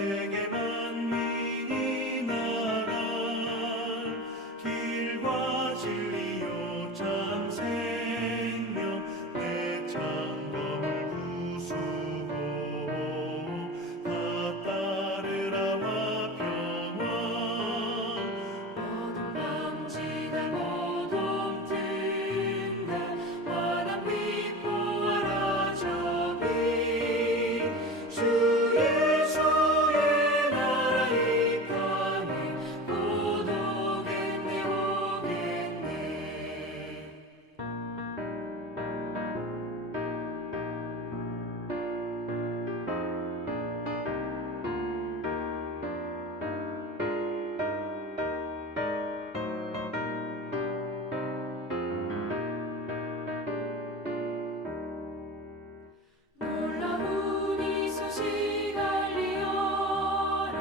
세계 만민이 나갈 길과 진리요 참 생명 내 창검을 부수고 다 따르라 화평아 어둠 밤지나 모둠 든다 환한 빛 보아라 저비 주 예수의 나라 이 땅에 곧 오겠네 오겠네. 놀라운 이 소식 알리어라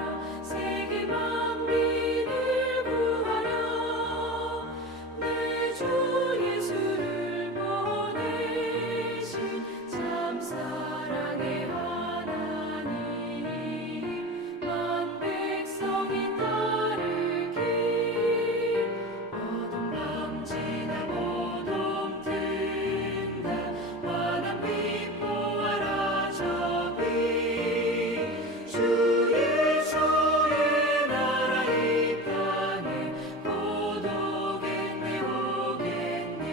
세계 만민을 구하려 내 주 예수를 보내신 참 사랑의 하나님 만 백성이 따르길 어둠 밤지나 모둠 든다 환한 빛 보아라 저비 주 예수의 나라 이 땅에 곧 오겠네 오겠네.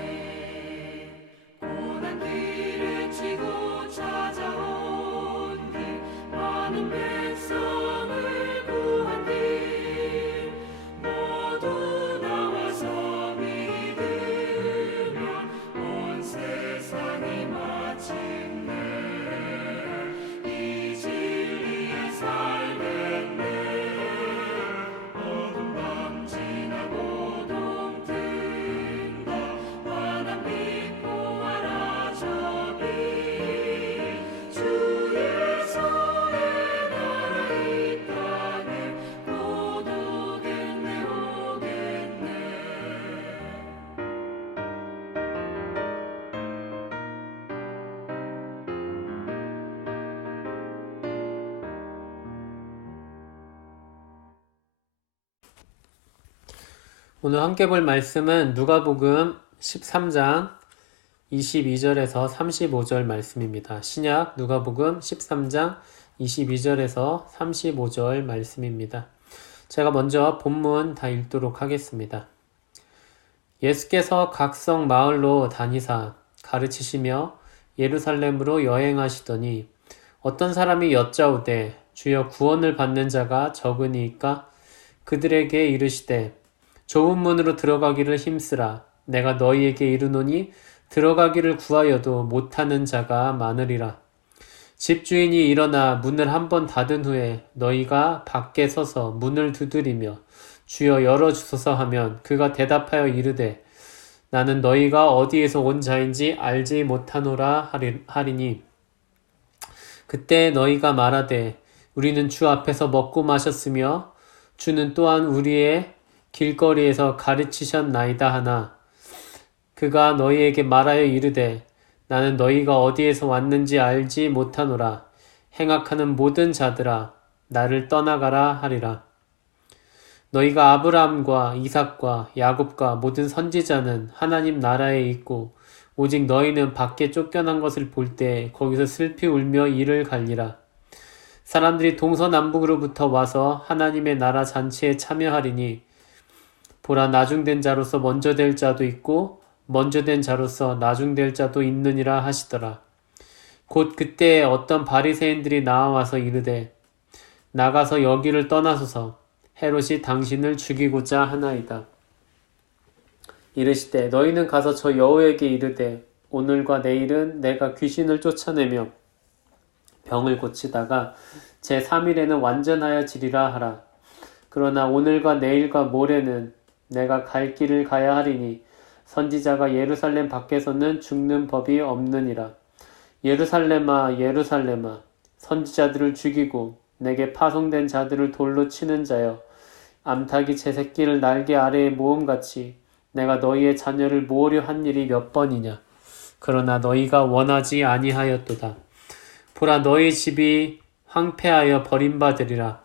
고난 길에 치고 찾아온 길 많은 백성을 구한 길 모두 나와서 믿으면 온 세상이 마침내 이 진리에 살겠네. 어둠 밤지나 모둠 든다 환한 빛 보아라 저비 주 예수의 나라 이 땅에 곧 오겠네 오겠네. 오늘 함께 볼 말씀은 누가복음 13장 22절에서 35절 말씀입니다. 신약 누가복음 13장 22절에서 35절 말씀입니다. 제가 먼저 본문 다 읽도록 하겠습니다. 예수께서 각성 마을로 다니사 가르치시며 예루살렘으로 여행하시더니 어떤 사람이 여짜오되 주여 구원을 받는 자가 적으니이까 그들에게 이르시되 좁은 문으로 들어가기를 힘쓰라. 내가 너희에게 이르노니 들어가기를 구하여도 못하는 자가 많으리라. 집주인이 일어나 문을 한번 닫은 후에 너희가 밖에 서서 문을 두드리며 주여 열어주소서 하면 그가 대답하여 이르되 나는 너희가 어디에서 온 자인지 알지 못하노라 하리니 그때 너희가 말하되 우리는 주 앞에서 먹고 마셨으며 주는 또한 우리의 길거리에서 가르치셨나이다 하나 그가 너희에게 말하여 이르되 나는 너희가 어디에서 왔는지 알지 못하노라. 행악하는 모든 자들아 나를 떠나가라 하리라. 너희가 아브라함과 이삭과 야곱과 모든 선지자는 하나님 나라에 있고 오직 너희는 밖에 쫓겨난 것을 볼 때 거기서 슬피 울며 이를 갈리라. 사람들이 동서남북으로부터 와서 하나님의 나라 잔치에 참여하리니 보라 나중된 자로서 먼저 될 자도 있고 먼저 된 자로서 나중될 자도 있느니라 하시더라. 곧 그때 어떤 바리새인들이 나와서 이르되 나가서 여기를 떠나소서 헤롯이 당신을 죽이고자 하나이다. 이르시되 너희는 가서 저 여호에게 이르되 오늘과 내일은 내가 귀신을 쫓아내며 병을 고치다가 제3일에는 완전하여지리라 하라. 그러나 오늘과 내일과 모레는 내가 갈 길을 가야 하리니 선지자가 예루살렘 밖에서는 죽는 법이 없느니라. 예루살렘아 예루살렘아 선지자들을 죽이고 내게 파송된 자들을 돌로 치는 자여 암탉이 제 새끼를 날개 아래에 모음같이 내가 너희의 자녀를 모으려 한 일이 몇 번이냐. 그러나 너희가 원하지 아니하였도다. 보라 너희 집이 황폐하여 버림받으리라.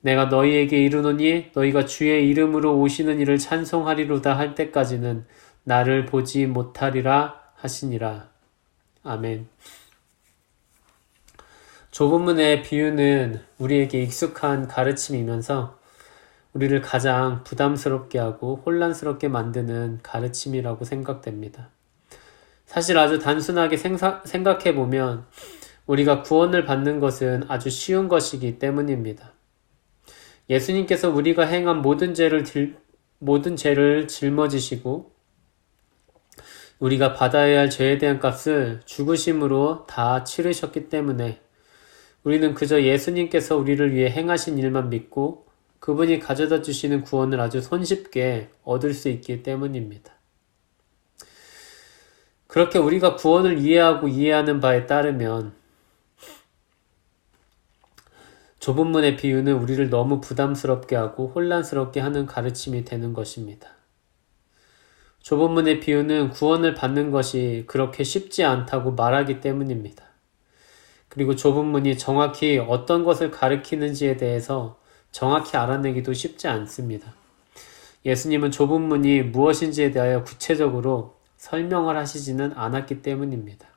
내가 너희에게 이르노니 너희가 주의 이름으로 오시는 이를 찬송하리로다 할 때까지는 나를 보지 못하리라 하시니라. 아멘. 좁은 문의 비유는 우리에게 익숙한 가르침이면서 우리를 가장 부담스럽게 하고 혼란스럽게 만드는 가르침이라고 생각됩니다. 사실 아주 단순하게 생각해보면 우리가 구원을 받는 것은 아주 쉬운 것이기 때문입니다. 예수님께서 우리가 행한 모든 죄를 짊어지시고 우리가 받아야 할 죄에 대한 값을 죽으심으로 다 치르셨기 때문에 우리는 그저 예수님께서 우리를 위해 행하신 일만 믿고 그분이 가져다 주시는 구원을 아주 손쉽게 얻을 수 있기 때문입니다. 그렇게 우리가 구원을 이해하는 바에 따르면 좁은 문의 비유는 우리를 너무 부담스럽게 하고 혼란스럽게 하는 가르침이 되는 것입니다. 좁은 문의 비유는 구원을 받는 것이 그렇게 쉽지 않다고 말하기 때문입니다. 그리고 좁은 문이 정확히 어떤 것을 가리키는지에 대해서 정확히 알아내기도 쉽지 않습니다. 예수님은 좁은 문이 무엇인지에 대하여 구체적으로 설명을 하시지는 않았기 때문입니다.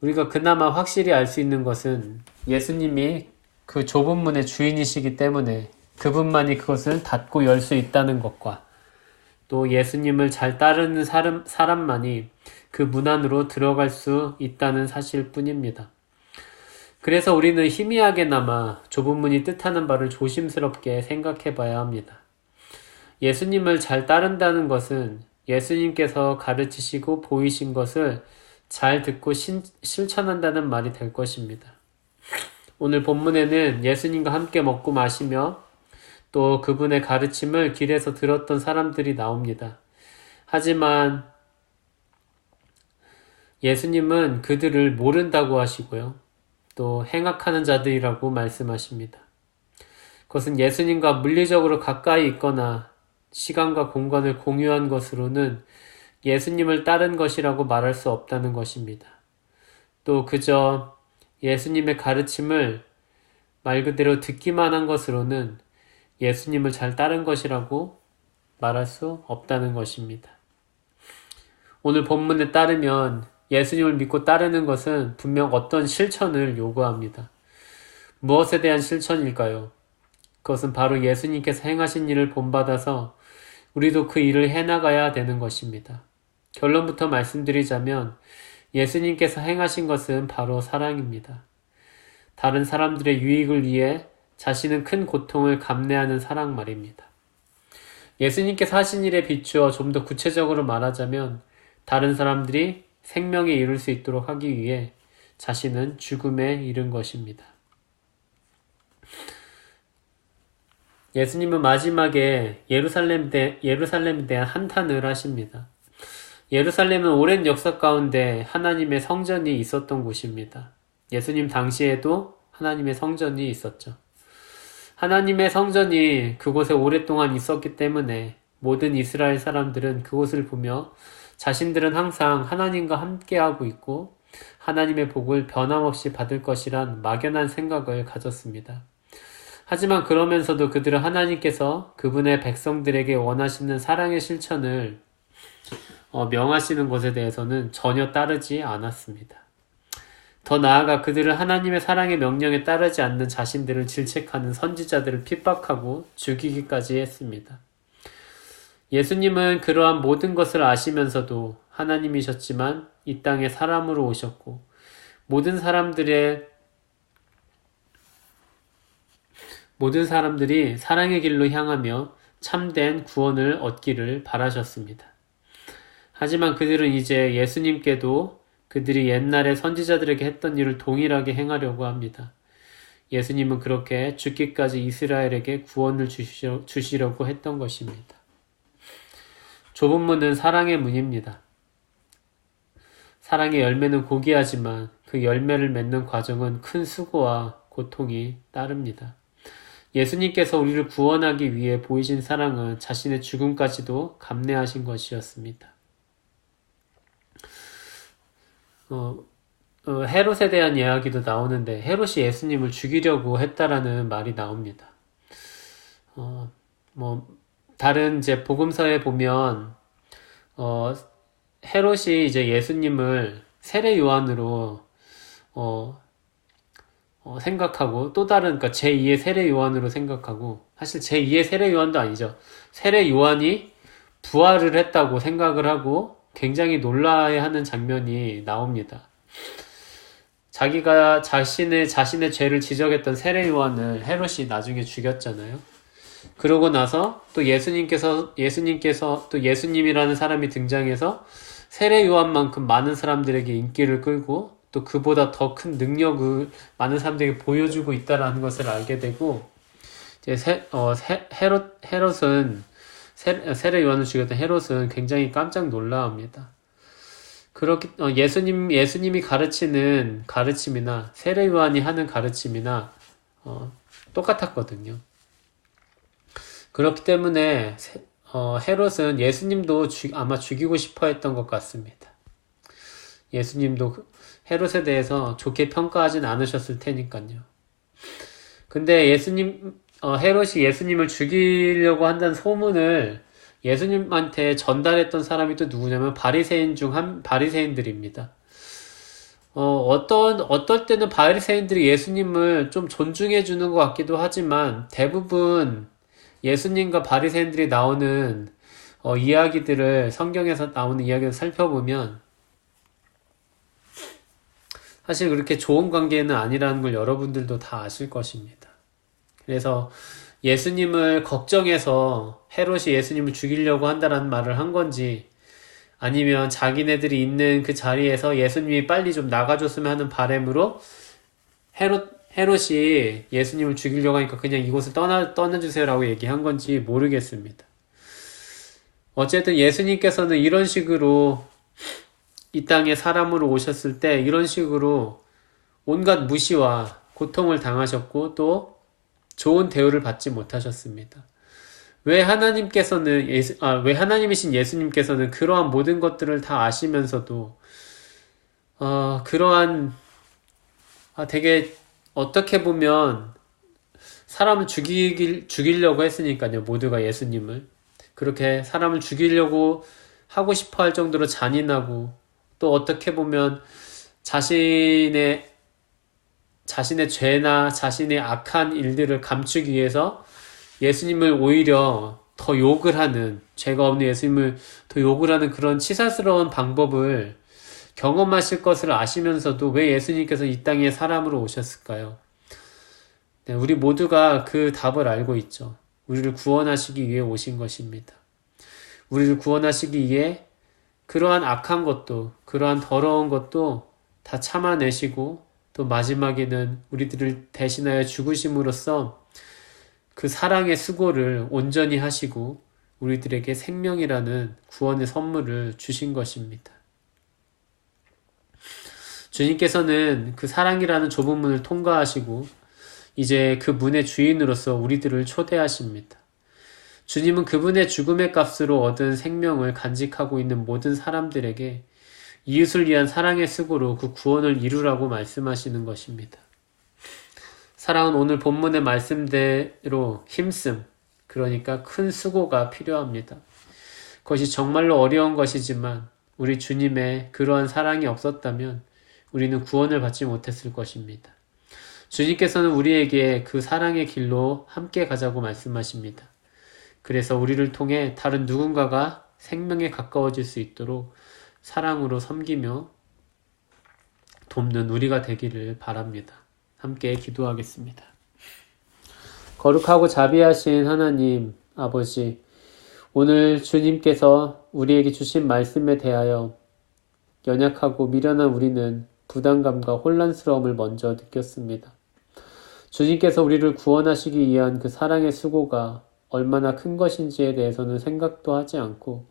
우리가 그나마 확실히 알 수 있는 것은 예수님이 그 좁은 문의 주인이시기 때문에 그분만이 그것을 닫고 열 수 있다는 것과 또 예수님을 잘 따르는 사람만이 그 문 안으로 들어갈 수 있다는 사실 뿐입니다. 그래서 우리는 희미하게나마 좁은 문이 뜻하는 바를 조심스럽게 생각해 봐야 합니다. 예수님을 잘 따른다는 것은 예수님께서 가르치시고 보이신 것을 잘 듣고 실천한다는 말이 될 것입니다. 오늘 본문에는 예수님과 함께 먹고 마시며 또 그분의 가르침을 길에서 들었던 사람들이 나옵니다. 하지만 예수님은 그들을 모른다고 하시고요. 또 행악하는 자들이라고 말씀하십니다. 그것은 예수님과 물리적으로 가까이 있거나 시간과 공간을 공유한 것으로는 예수님을 따른 것이라고 말할 수 없다는 것입니다. 또 그저 예수님의 가르침을 말 그대로 듣기만 한 것으로는 예수님을 잘 따른 것이라고 말할 수 없다는 것입니다. 오늘 본문에 따르면 예수님을 믿고 따르는 것은 분명 어떤 실천을 요구합니다. 무엇에 대한 실천일까요? 그것은 바로 예수님께서 행하신 일을 본받아서 우리도 그 일을 해나가야 되는 것입니다. 결론부터 말씀드리자면 예수님께서 행하신 것은 바로 사랑입니다. 다른 사람들의 유익을 위해 자신은 큰 고통을 감내하는 사랑 말입니다. 예수님께서 하신 일에 비추어 좀 더 구체적으로 말하자면 다른 사람들이 생명에 이를 수 있도록 하기 위해 자신은 죽음에 이른 것입니다. 예수님은 마지막에 예루살렘에 대한 한탄을 하십니다. 예루살렘은 오랜 역사 가운데 하나님의 성전이 있었던 곳입니다. 예수님 당시에도 하나님의 성전이 있었죠. 하나님의 성전이 그곳에 오랫동안 있었기 때문에 모든 이스라엘 사람들은 그곳을 보며 자신들은 항상 하나님과 함께하고 있고 하나님의 복을 변함없이 받을 것이란 막연한 생각을 가졌습니다. 하지만 그러면서도 그들은 하나님께서 그분의 백성들에게 원하시는 사랑의 실천을 명하시는 것에 대해서는 전혀 따르지 않았습니다. 더 나아가 그들은 하나님의 사랑의 명령에 따르지 않는 자신들을 질책하는 선지자들을 핍박하고 죽이기까지 했습니다. 예수님은 그러한 모든 것을 아시면서도 하나님이셨지만 이 땅에 사람으로 오셨고 모든 사람들이 사랑의 길로 향하며 참된 구원을 얻기를 바라셨습니다. 하지만 그들은 이제 예수님께도 그들이 옛날에 선지자들에게 했던 일을 동일하게 행하려고 합니다. 예수님은 그렇게 죽기까지 이스라엘에게 구원을 주시려고 했던 것입니다. 좁은 문은 사랑의 문입니다. 사랑의 열매는 고귀하지만 그 열매를 맺는 과정은 큰 수고와 고통이 따릅니다. 예수님께서 우리를 구원하기 위해 보이신 사랑은 자신의 죽음까지도 감내하신 것이었습니다. 헤롯에 대한 이야기도 나오는데 헤롯이 예수님을 죽이려고 했다라는 말이 나옵니다. 뭐 다른 이제 복음서에 보면 헤롯이 이제 예수님을 세례 요한으로 생각하고 또 다른 그러니까 제2의 세례 요한으로 생각하고 사실 제2의 세례 요한도 아니죠. 세례 요한이 부활을 했다고 생각을 하고 굉장히 놀라해하는 장면이 나옵니다. 자기가 자신의 죄를 지적했던 세례 요한을 헤롯이 나중에 죽였잖아요. 그러고 나서 또 예수님께서 또 예수님이라는 사람이 등장해서 세례 요한만큼 많은 사람들에게 인기를 끌고 또 그보다 더 큰 능력을 많은 사람들에게 보여주고 있다라는 것을 알게 되고 이제 헤롯은 세례 요한을 죽였던 헤롯은 굉장히 깜짝 놀라합니다. 그렇게 예수님이 가르치는 가르침이나 세례 요한이 하는 가르침이나 똑같았거든요. 그렇기 때문에 헤롯은 예수님도 아마 죽이고 싶어 했던 것 같습니다. 예수님도 헤롯에 대해서 좋게 평가하진 않으셨을 테니까요. 근데 헤롯이 예수님을 죽이려고 한다는 소문을 예수님한테 전달했던 사람이 또 누구냐면 바리새인 중 한 바리새인들입니다. 어떨 때는 바리새인들이 예수님을 좀 존중해 주는 것 같기도 하지만 대부분 예수님과 바리새인들이 나오는 이야기들을 성경에서 나오는 이야기를 살펴보면 사실 그렇게 좋은 관계는 아니라는 걸 여러분들도 다 아실 것입니다. 그래서 예수님을 걱정해서 헤롯이 예수님을 죽이려고 한다라는 말을 한 건지 아니면 자기네들이 있는 그 자리에서 예수님이 빨리 좀 나가줬으면 하는 바람으로 헤롯이 예수님을 죽이려고 하니까 그냥 이곳을 떠나주세요라고 얘기한 건지 모르겠습니다. 어쨌든 예수님께서는 이런 식으로 이 땅에 사람으로 오셨을 때 이런 식으로 온갖 무시와 고통을 당하셨고 또 좋은 대우를 받지 못하셨습니다. 왜 하나님이신 예수님께서는 그러한 모든 것들을 다 아시면서도 되게 어떻게 보면 사람을 죽이려고 했으니까요. 모두가 예수님을 그렇게 사람을 죽이려고 하고 싶어 할 정도로 잔인하고 또 어떻게 보면 자신의 죄나 자신의 악한 일들을 감추기 위해서 예수님을 오히려 더 욕을 하는, 죄가 없는 예수님을 더 욕을 하는 그런 치사스러운 방법을 경험하실 것을 아시면서도 왜 예수님께서 이 땅에 사람으로 오셨을까요? 네, 우리 모두가 그 답을 알고 있죠. 우리를 구원하시기 위해 오신 것입니다. 우리를 구원하시기 위해 그러한 악한 것도, 그러한 더러운 것도 다 참아내시고 또 마지막에는 우리들을 대신하여 죽으심으로써 그 사랑의 수고를 온전히 하시고 우리들에게 생명이라는 구원의 선물을 주신 것입니다. 주님께서는 그 사랑이라는 좁은 문을 통과하시고 이제 그 문의 주인으로서 우리들을 초대하십니다. 주님은 그분의 죽음의 값으로 얻은 생명을 간직하고 있는 모든 사람들에게 이웃을 위한 사랑의 수고로 그 구원을 이루라고 말씀하시는 것입니다. 사랑은 오늘 본문의 말씀대로 힘씀, 그러니까 큰 수고가 필요합니다. 그것이 정말로 어려운 것이지만 우리 주님의 그러한 사랑이 없었다면 우리는 구원을 받지 못했을 것입니다. 주님께서는 우리에게 그 사랑의 길로 함께 가자고 말씀하십니다. 그래서 우리를 통해 다른 누군가가 생명에 가까워질 수 있도록 사랑으로 섬기며 돕는 우리가 되기를 바랍니다. 함께 기도하겠습니다. 거룩하고 자비하신 하나님 아버지, 오늘 주님께서 우리에게 주신 말씀에 대하여 연약하고 미련한 우리는 부담감과 혼란스러움을 먼저 느꼈습니다. 주님께서 우리를 구원하시기 위한 그 사랑의 수고가 얼마나 큰 것인지에 대해서는 생각도 하지 않고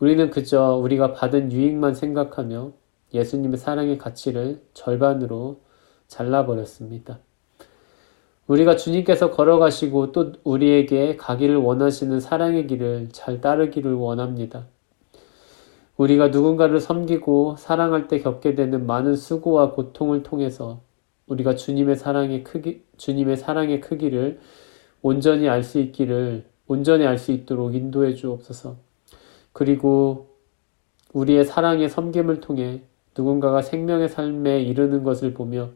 우리는 그저 우리가 받은 유익만 생각하며 예수님의 사랑의 가치를 절반으로 잘라버렸습니다. 우리가 주님께서 걸어가시고 또 우리에게 가기를 원하시는 사랑의 길을 잘 따르기를 원합니다. 우리가 누군가를 섬기고 사랑할 때 겪게 되는 많은 수고와 고통을 통해서 우리가 주님의 사랑의 크기를 온전히 알 수 있도록 인도해 주옵소서. 그리고 우리의 사랑의 섬김을 통해 누군가가 생명의 삶에 이르는 것을 보며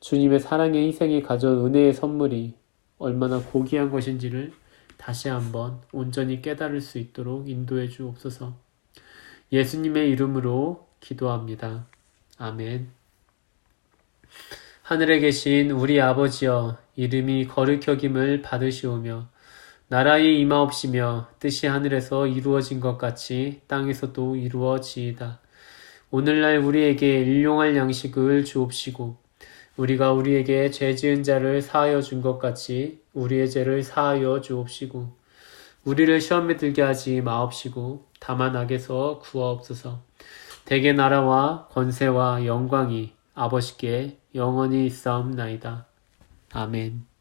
주님의 사랑의 희생이 가져온 은혜의 선물이 얼마나 고귀한 것인지를 다시 한번 온전히 깨달을 수 있도록 인도해 주옵소서. 예수님의 이름으로 기도합니다. 아멘. 하늘에 계신 우리 아버지여, 이름이 거룩히 여김을 받으시오며 나라의 임하옵시며 뜻이 하늘에서 이루어진 것 같이 땅에서도 이루어지이다. 오늘날 우리에게 일용할 양식을 주옵시고 우리가 우리에게 죄 지은 자를 사하여 준 것 같이 우리의 죄를 사하여 주옵시고 우리를 시험에 들게 하지 마옵시고 다만 악에서 구하옵소서. 대개 나라와 권세와 영광이 아버지께 영원히 있사옵나이다. 아멘.